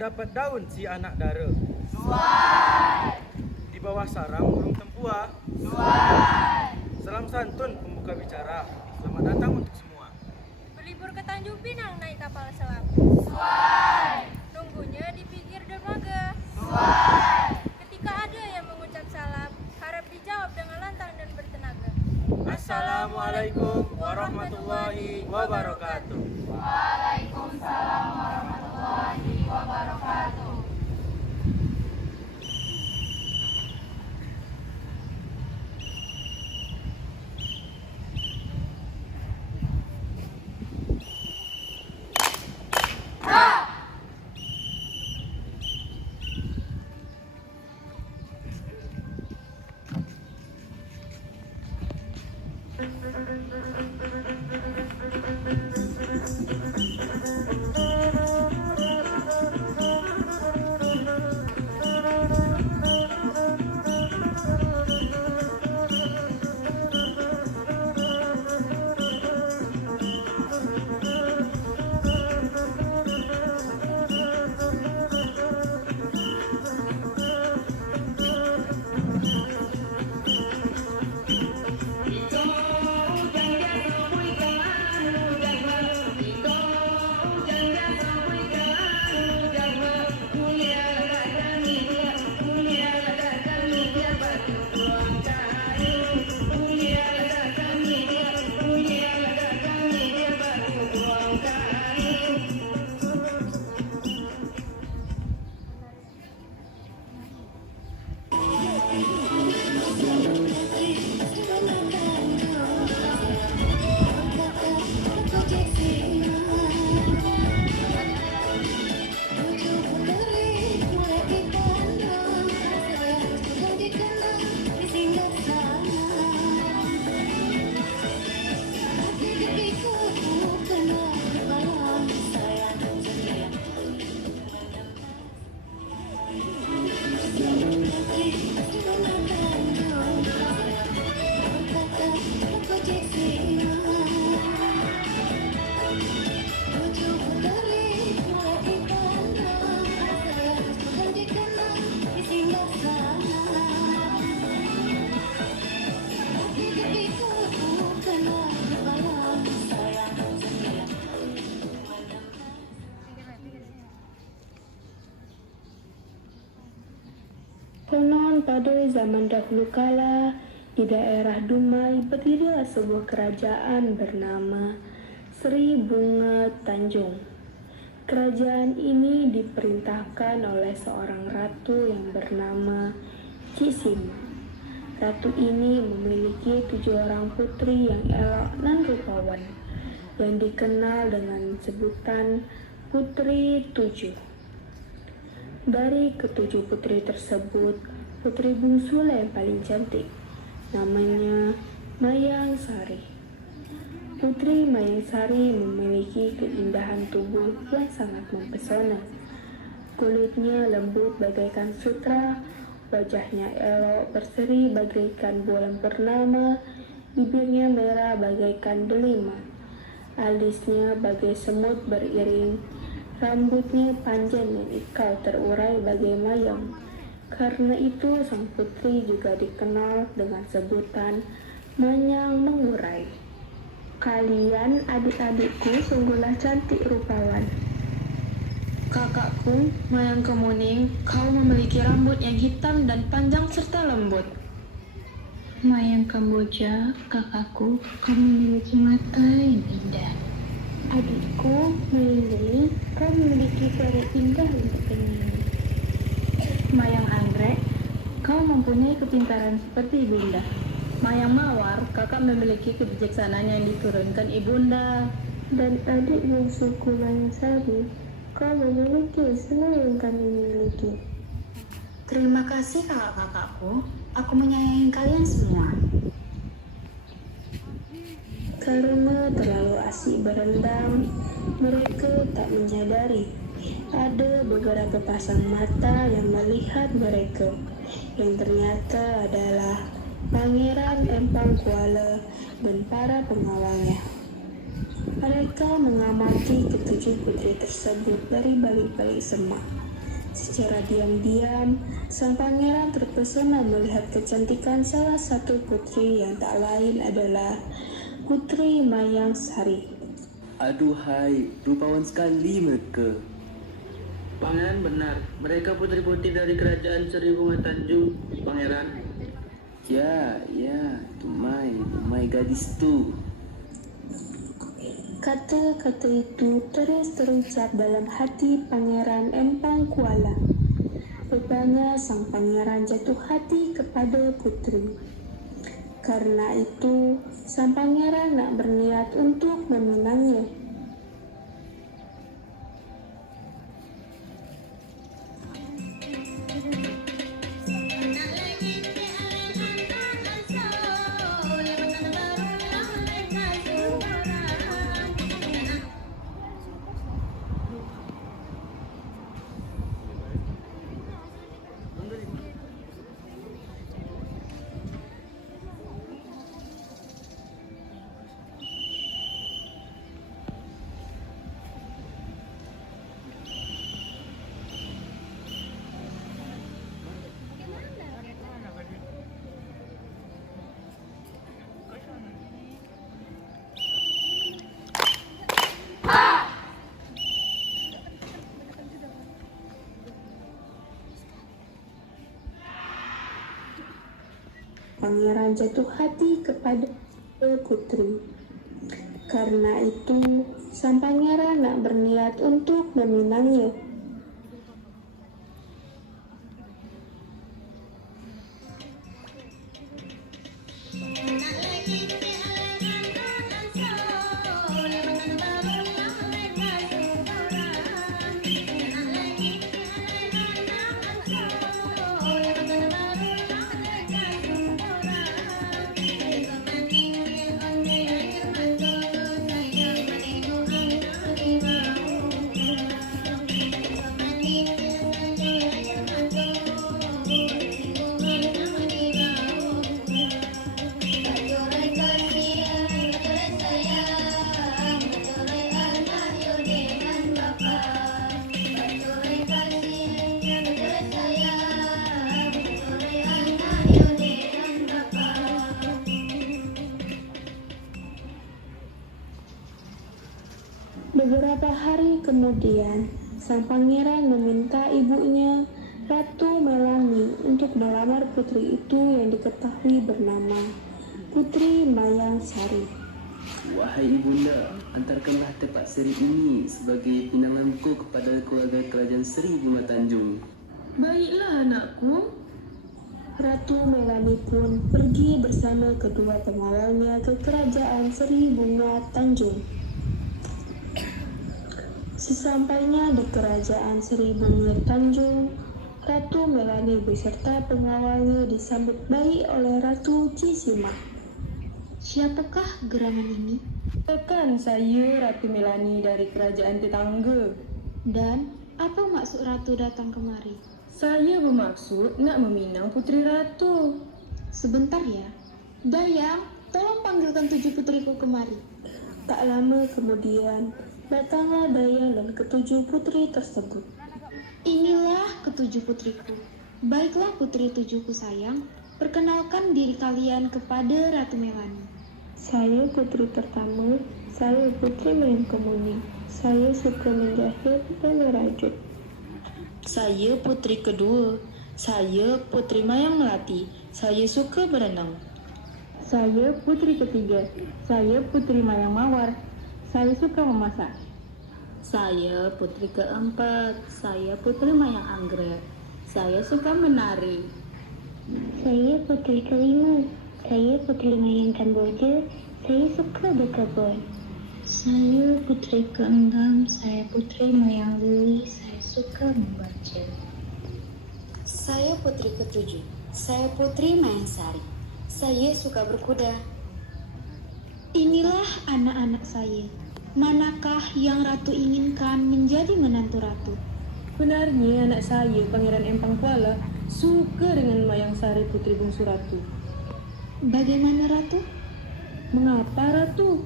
mendapat daun si anak dara. Suai. Di bawah sarang burung tempua. Suai. Salam santun pembuka bicara. Selamat datang untuk semua. Berlibur ke Tanjung Pinang naik kapal selam. Suai. Nunggunya di pinggir dermaga. Suai. Ketika ada yang mengucap salam, harap dijawab dengan lantang dan bertenaga. Assalamualaikum warahmatullahi wabarakatuh. Waalaikumsalam warahmatullahi wabarakatuh. Konon pada zaman dahulu kala, di daerah Dumai berdirilah sebuah kerajaan bernama Sri Bunga Tanjung. Kerajaan ini diperintahkan oleh seorang ratu yang bernama Cisim. Ratu ini memiliki 7 orang putri yang elok dan rupawan, yang dikenal dengan sebutan Putri 7. Dari ketujuh putri tersebut, putri bungsu yang paling cantik, namanya Mayang Sari. Putri Mayang Sari memiliki keindahan tubuh yang sangat mempesona. Kulitnya lembut bagaikan sutra, wajahnya elok berseri bagaikan bulan purnama, bibirnya merah bagaikan delima, alisnya bagai semut beriring, rambutnya panjang dan ikal terurai bagai mayang. Karena itu sang putri juga dikenal dengan sebutan Manyang Mengurai. Kalian adik-adikku sungguhlah cantik rupawan. Kakakku, Mayang Kemuning, kau memiliki rambut yang hitam dan panjang serta lembut. Mayang Kamboja, kakakku, kau memiliki mata yang indah. Adikku, Mayang, kau memiliki suara indah untuk penyanyi. Mayang Anggrek, kau mempunyai kepintaran seperti ibunda. Mayang Mawar, kakak memiliki kebijaksanaan yang diturunkan ibunda. Dan adik bungsuku Mayang Sari, kau memiliki semua yang kami miliki. Terima kasih kakak-kakakku, aku menyayangi kalian semua. Karena terlalu asik berendam, mereka tak menyadari ada beberapa pasang mata yang melihat mereka, yang ternyata adalah Pangeran Empang Kuala dan para pengawalnya. Mereka mengamati ketujuh putri tersebut dari balik-balik semak. Secara diam-diam, sang pangeran terpesona melihat kecantikan salah satu putri yang tak lain adalah Putri Mayang Sari. Aduhai, rupawan sekali mereka. Pangeran benar, mereka putri-putri dari kerajaan Seri Bunga Tanjung, Pangeran. Ya, tumai gadis tu. Kata-kata itu terus terucap dalam hati Pangeran Empang Kuala. Rupanya sang pangeran jatuh hati kepada putri. Karena itu, sang pangeran nak berniat untuk meminangnya. Pangeran jatuh hati kepada putri. Karena itu, sang pangeran nak berniat untuk meminangnya. Beberapa hari kemudian, sang pangeran meminta ibunya, Ratu Melani, untuk melamar putri itu yang diketahui bernama Putri Mayang Sari. Wahai ibunda, antarkanlah tepak seri ini sebagai pinanganku kepada keluarga kerajaan Seri Bunga Tanjung. Baiklah anakku. Ratu Melani pun pergi bersama kedua pengawalnya ke kerajaan Seri Bunga Tanjung. Sesampainya di kerajaan Seri Bunga Tanjung, Ratu Melani beserta pengawalnya disambut baik oleh Ratu Cisima. Siapakah gerangan ini? Kan saya Ratu Melani dari kerajaan tetangga. Dan apa maksud ratu datang kemari? Saya bermaksud nak meminang putri ratu. Sebentar ya. Dayang, tolong panggilkan 7 putriku kemari. Tak lama kemudian, datanglah Dayang dan ketujuh putri tersebut. Inilah ketujuh putriku. Baiklah putri tujuhku sayang, perkenalkan diri kalian kepada Ratu Melani. Saya putri pertama, saya Putri Mayang Kemuning. Saya suka menjahit dan merajut. Saya putri kedua. Saya Putri Mayang Melati. Saya suka berenang. Saya putri ketiga. Saya Putri Mayang Mawar. Saya suka memasak. Saya putri keempat. Saya Putri Mayang Anggrek. Saya suka menari. Saya putri kelima. Saya Putri Mayang Kamboja. Saya suka berkebun. Saya putri keenam, saya Putri Mayang Lili, saya suka membaca. Saya putri ketujuh, saya Putri Mayang Sari, saya suka berkuda. Inilah anak-anak saya. Manakah yang ratu inginkan menjadi menantu ratu? Benarnya anak saya, Pangeran Empang Kuala, suka dengan Mayang Sari putri bungsu ratu. Bagaimana ratu? Mengapa ratu?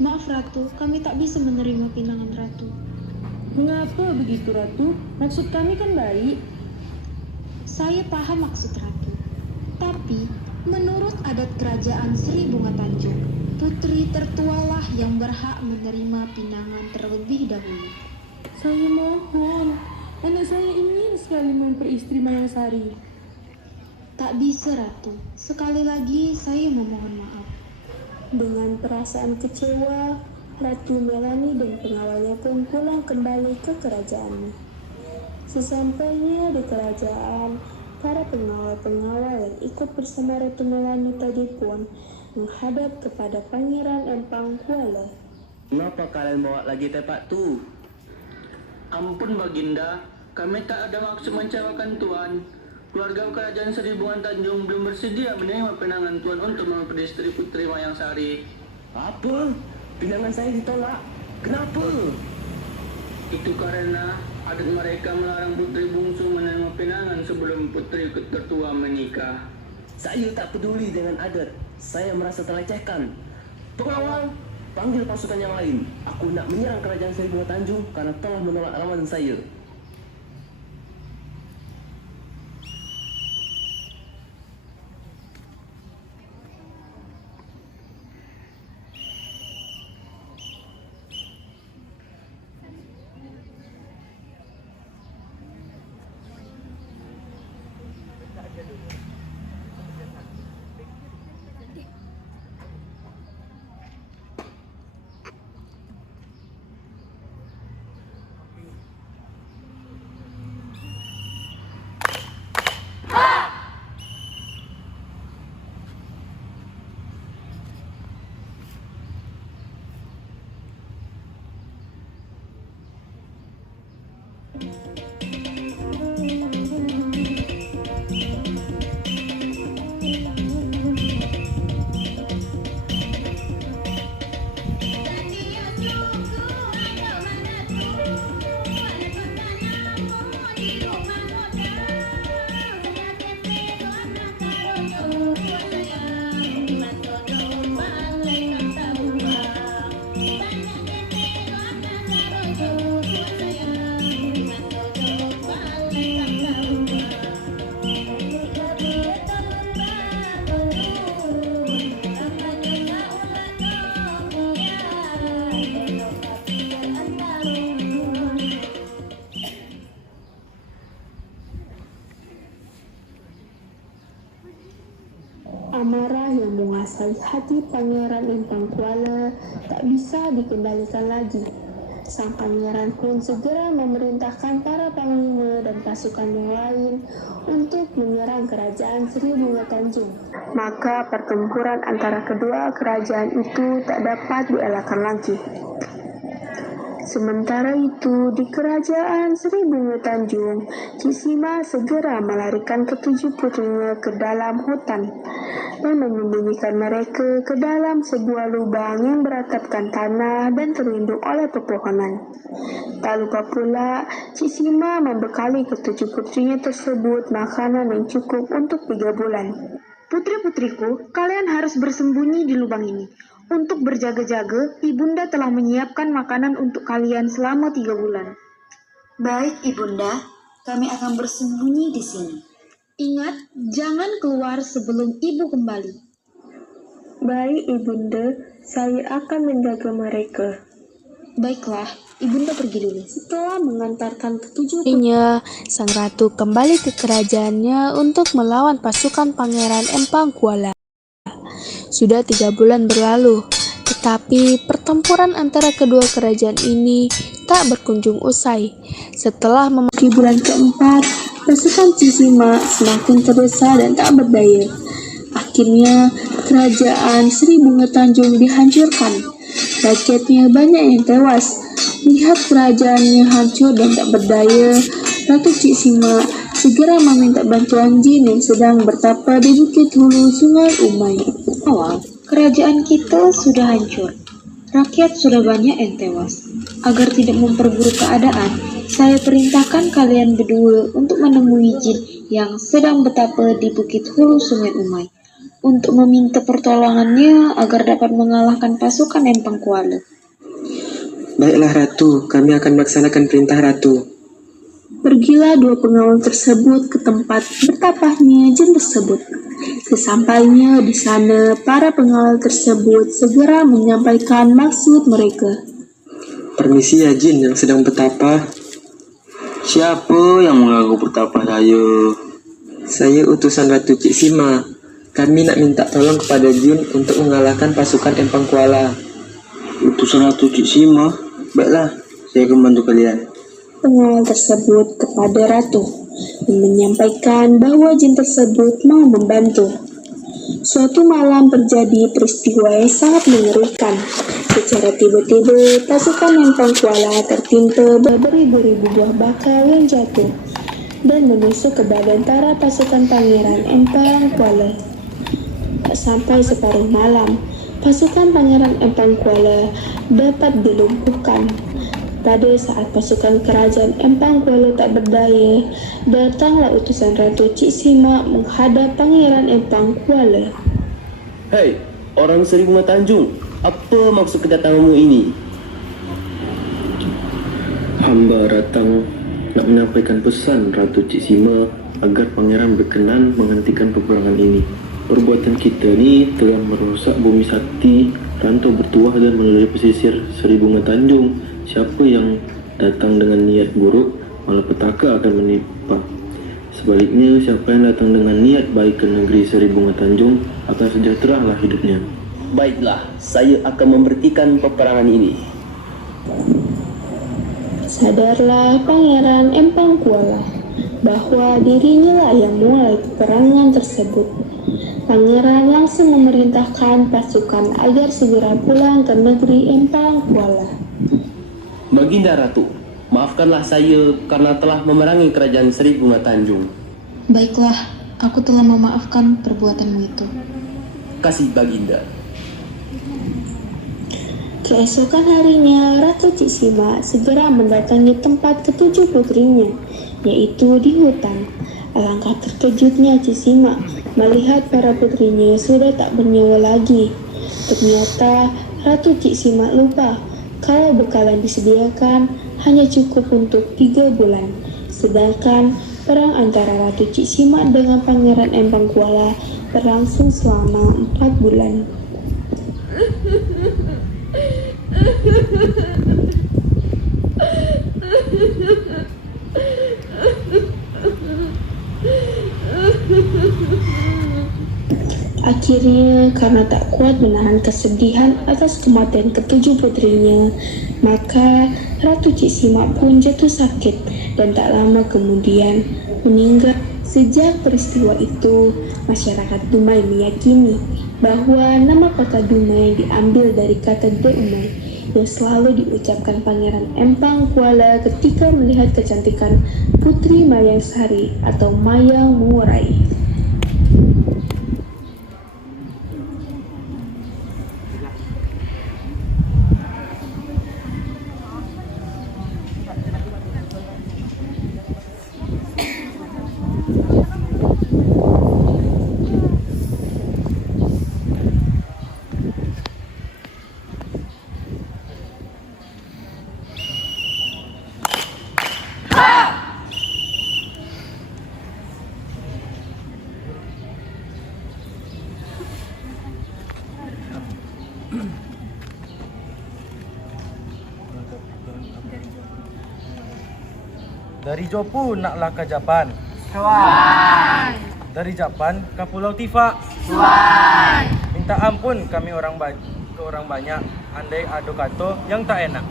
Maaf ratu, kami tak bisa menerima pinangan ratu. Mengapa begitu, Ratu? Maksud kami kan baik. Saya paham maksud Ratu. Tapi, menurut adat kerajaan Sri Bunga Tanjung, putri tertualah yang berhak menerima pinangan terlebih dahulu. Saya mohon, anak saya ingin sekali memperistri Mayang Sari. Tak bisa, Ratu. Sekali lagi saya memohon maaf. Dengan perasaan kecewa, Ratu Melani dan pengawalnya pun pulang kembali ke kerajaannya. Sesampainya di kerajaan, para pengawal-pengawal yang ikut bersama Ratu Melani tadi pun menghadap kepada Pangeran Empang Kuala. Kenapa kalian bawa lagi tepak tu? Ampun Baginda, kami tak ada maksud mencewakan Tuan. Keluarga kerajaan Sri Bunga Tanjung belum bersedia menerima pinangan Tuan untuk memperistri Putri Mayang Sari. Apa? Pinangan saya ditolak. Kenapa? Itu karena adat mereka melarang putri bungsu menerima pinangan sebelum putri tertua menikah. Saya tak peduli dengan adat. Saya merasa terlecehkan. Pengawal, panggil pasukan yang lain. Aku nak menyerang kerajaan Sri Bunga Tanjung karena telah menolak lawan saya. Amarah yang menguasai hati Pangeran Empang Kuala tak bisa dikendalikan lagi. Sang pangeran pun segera memerintahkan para panglima dan pasukan yang lain untuk menyerang kerajaan Sri Bunga Tanjung. Maka pertempuran antara kedua kerajaan itu tak dapat dielakkan lagi. Sementara itu, di kerajaan Sri Bunga Tanjung, Cik Sima segera melarikan ketujuh putrinya ke dalam hutan dan menyembunyikan mereka ke dalam sebuah lubang yang beratapkan tanah dan terlindung oleh pepohonan. Tak lupa pula, Cik Sima membekali ketujuh putrinya tersebut makanan yang cukup untuk 3 bulan. Putri-putriku, kalian harus bersembunyi di lubang ini. Untuk berjaga-jaga, Ibunda telah menyiapkan makanan untuk kalian selama 3 bulan. Baik, Ibunda. Kami akan bersembunyi di sini. Ingat, jangan keluar sebelum Ibu kembali. Baik, Ibunda, saya akan menjaga mereka. Baiklah, Ibunda pergi dulu. Setelah mengantarkan ketujuh putrinya, sang ratu kembali ke kerajaannya untuk melawan pasukan Pangeran Empang Kuala. Sudah 3 bulan berlalu, tetapi pertempuran antara kedua kerajaan ini tak berkunjung usai. Setelah memasuki bulan keempat, pasukan Cik Sima semakin terdesak dan tak berdaya. Akhirnya, kerajaan Sri Bunga Tanjung dihancurkan. Rakyatnya banyak yang tewas. Lihat kerajaannya hancur dan tak berdaya, Ratu Cik Sima segera meminta bantuan jin yang sedang bertapa di Bukit Hulu Sungai Umai. Awal, kerajaan kita sudah hancur. Rakyat sudah banyak yang tewas. Agar tidak memperburuk keadaan, saya perintahkan kalian berdua untuk menemui jin yang sedang bertapa di Bukit Hulu Sungai Umai untuk meminta pertolongannya agar dapat mengalahkan pasukan Empang Kuala. Baiklah Ratu, kami akan melaksanakan perintah Ratu. Pergilah dua pengawal tersebut ke tempat bertapahnya jin tersebut. Sesampainya di sana, para pengawal tersebut segera menyampaikan maksud mereka. Permisi ya jin yang sedang bertapa. Siapa yang mengganggu pertapa saya? Saya utusan Ratu Cik Sima. Kami nak minta tolong kepada jin untuk mengalahkan pasukan Empang Kuala. Utusan Ratu Cik Sima? Baiklah, saya akan bantu kalian. Pengawal tersebut kepada Ratu dan menyampaikan bahwa jin tersebut mau membantu. Suatu malam terjadi peristiwa yang sangat mengerikan. Secara tiba-tiba, pasukan Empang Kuala tertimpa beribu-ribu buah bakal yang jatuh dan menusuk ke badan para pasukan Pangeran Empang Kuala. Tak sampai separuh malam, pasukan Pangeran Empang Kuala dapat dilumpuhkan. Pada saat pasukan kerajaan Empang Kuala tak berdaya, datanglah utusan Ratu Cik Sima menghadap Pangeran Empang Kuala. Hei, orang Seribu Bunga Tanjung, apa maksud kedatanganmu ini? Hamba datang nak menyampaikan pesan Ratu Cik Sima agar pangeran berkenan menghentikan peperangan ini. Perbuatan kita ni telah merosak bumi sakti, rantau bertuah dan melalui pesisir Seribu Bunga Tanjung. Siapa yang datang dengan niat buruk, malapetaka akan menimpa. Sebaliknya, siapa yang datang dengan niat baik ke negeri Seribu Bunga Tanjung akan sejahteralah hidupnya. Baiklah, saya akan memberhentikan peperangan ini. Sadarlah Pangeran Empang Kuala bahwa dirinya lah yang mulai peperangan tersebut. Pangeran langsung memerintahkan pasukan agar segera pulang ke negeri Empang Kuala. Baginda Ratu, maafkanlah saya karena telah memerangi kerajaan Seribu Bunga Tanjung. Baiklah, aku telah memaafkan perbuatanmu itu. Kasih Baginda. Keesokan harinya, Ratu Cik Sima segera mendatangi tempat ketujuh putrinya, yaitu di hutan. Alangkah terkejutnya Cik Sima melihat para putrinya sudah tak bernyawa lagi. Ternyata Ratu Cik Sima lupa kalau bekal yang disediakan hanya cukup untuk 3 bulan. Sedangkan perang antara Ratu Cik Sima dengan Pangeran Empang Kuala berlangsung selama 4 bulan. Akhirnya, karena tak kuat menahan kesedihan atas kematian ketujuh putrinya, maka Ratu Cik Sima pun jatuh sakit dan tak lama kemudian meninggal. Sejak peristiwa itu, masyarakat Dumai meyakini bahwa nama kota Dumai diambil dari kata Dumai yang selalu diucapkan Pangeran Empang Kuala ketika melihat kecantikan Putri Mayang Sari atau Mayang Murai. Dari Jopu naklah ke Japan. Tuan. Dari Japan ke Pulau Tifa. Tuan. Minta ampun kami ke orang banyak. Andai ada kata yang tak enak.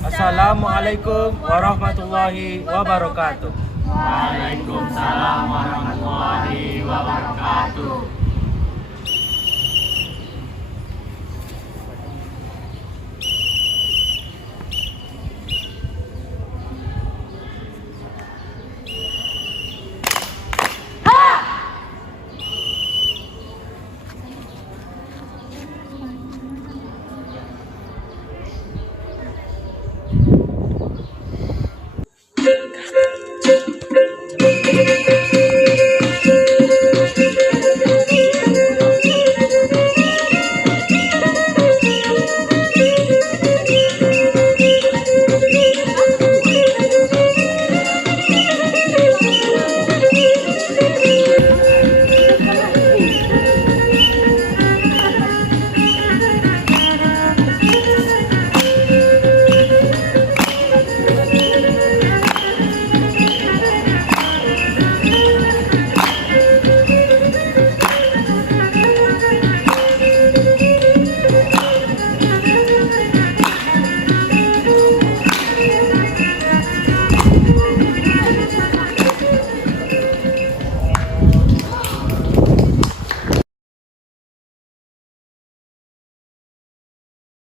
Assalamualaikum warahmatullahi wabarakatuh. Waalaikumsalam warahmatullahi